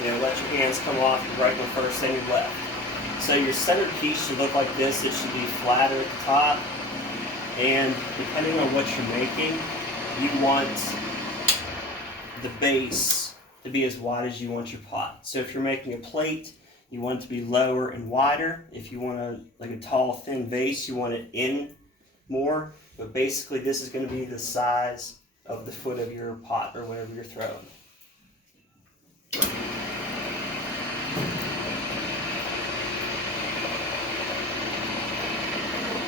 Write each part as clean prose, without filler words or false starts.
let your hands come off right in the first and your left. So your centerpiece should look like this. It should be flatter at the top. And depending on what you're making, you want the base to be as wide as you want your pot. So if you're making a plate, you want it to be lower and wider. If you want like a tall, thin base, you want it in more. But basically, this is going to be the size of the foot of your pot or whatever you're throwing.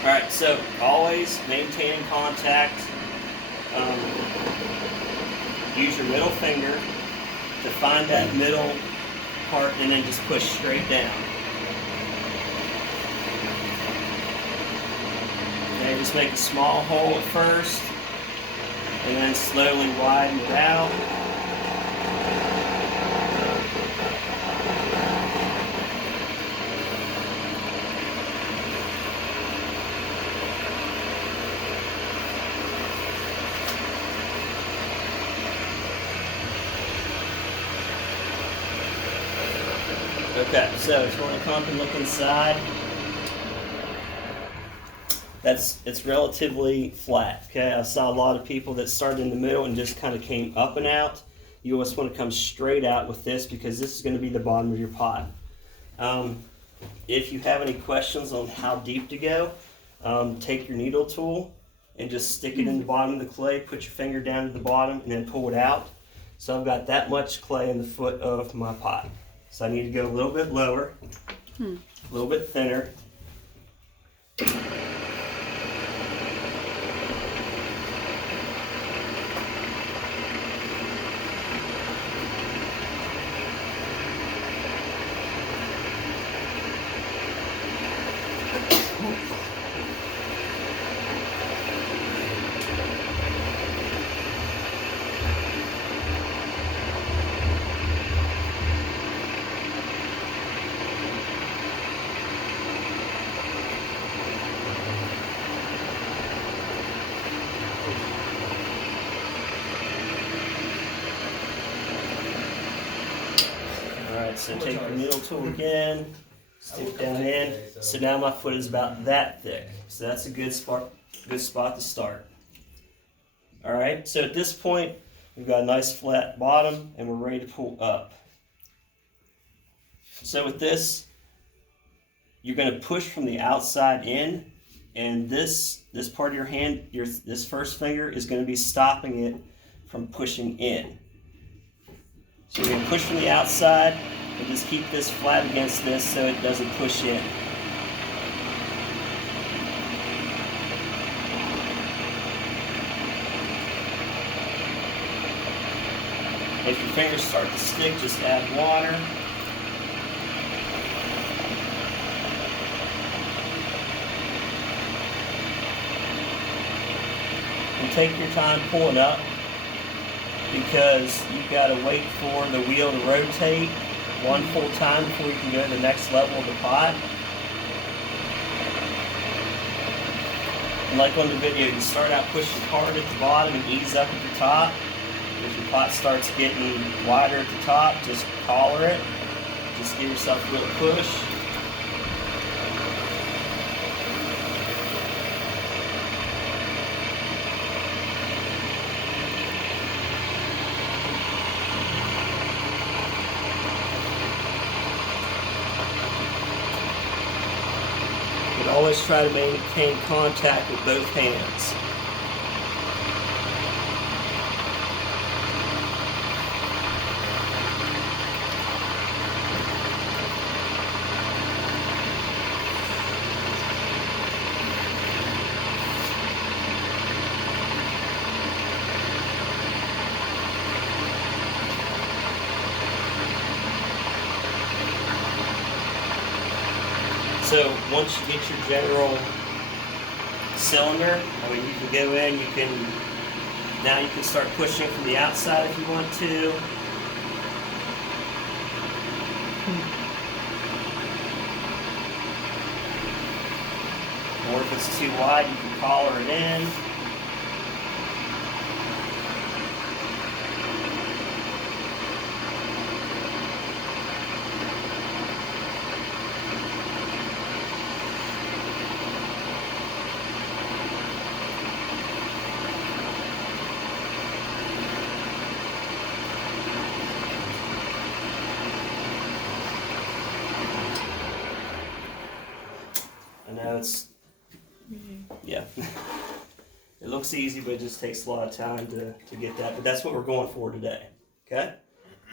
Alright, so always maintaining contact. Use your middle finger to find that middle part and then just push straight down. Okay, just make a small hole at first and then slowly widen it out. Okay, so if you want to come up and look inside, it's relatively flat. Okay, I saw a lot of people that started in the middle and just kind of came up and out. You always want to come straight out with this because this is going to be the bottom of your pot. If you have any questions on how deep to go, take your needle tool and just stick it in the bottom of the clay, put your finger down to the bottom and then pull it out. So I've got that much clay in the foot of my pot. So I need to go a little bit lower, a little bit thinner. Alright, so take your needle tool again, stick down in. So now my foot is about that thick. So that's a good spot to start. Alright, so at this point, we've got a nice flat bottom and we're ready to pull up. So with this, you're going to push from the outside in, and this part of your hand, this first finger is going to be stopping it from pushing in. So you're going to push from the outside and just keep this flat against this so it doesn't push in. If your fingers start to stick, just add water. And take your time pulling up, because you've got to wait for the wheel to rotate one full time before you can go to the next level of the pot. And like on the video, you start out pushing hard at the bottom and ease up at the top. If your pot starts getting wider at the top, just collar it. Just give yourself a little push. But always try to maintain contact with both hands. So once you get your general cylinder, I mean, you can go in, now you can start pushing from the outside if you want to. Or if it's too wide, you can collar it in. know it's, yeah. It looks easy, but it just takes a lot of time to get that. But that's what we're going for today. Okay?